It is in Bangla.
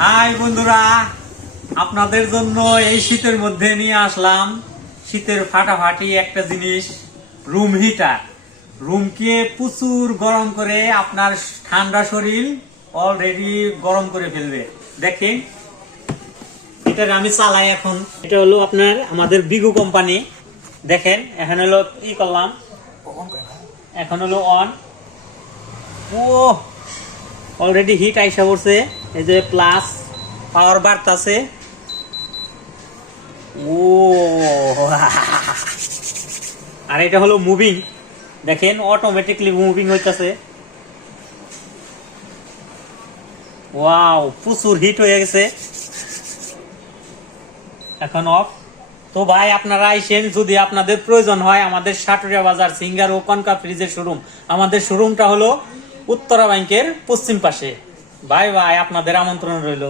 হাই বন্ধুরা, আপনাদের জন্য এই শীতের মধ্যে নিয়ে আসলাম শীতের ফাটাফাটি একটা জিনিস, রুম হিটার। রুমকে প্রচুর গরম করে আপনার ঠান্ডা শরীর অলরেডি গরম করে ফেলবে। দেখেন, এটা আমি চালাই এখন। এটা হলো আপনার আমাদের বিগু কোম্পানি। দেখেন, এখন হলো কি করলাম, এখন হলো অন। ও অলরেডি হিট আইসা পড়ছে, এই যে প্লাস পাওয়ার বাড়তাছে। ও আর এটা হলো মুভিং, দেখেন অটোমেটিকলি মুভিং হইতাছে। ওয়াও, প্রচুর হিট হয়ে গেছে, এখন অফ। তো ভাই আপনারা আইসেন, যদি আপনাদের প্রয়োজন হয় আমাদের সাটুরিয়া বাজার সিঙ্গার ও কনকা ফ্রিজের শোরুম। আমাদের শোরুমটা হলো উত্তরা ব্যাংকের পশ্চিম পাশে। ভাই আপনাদের আমন্ত্রণ রইল।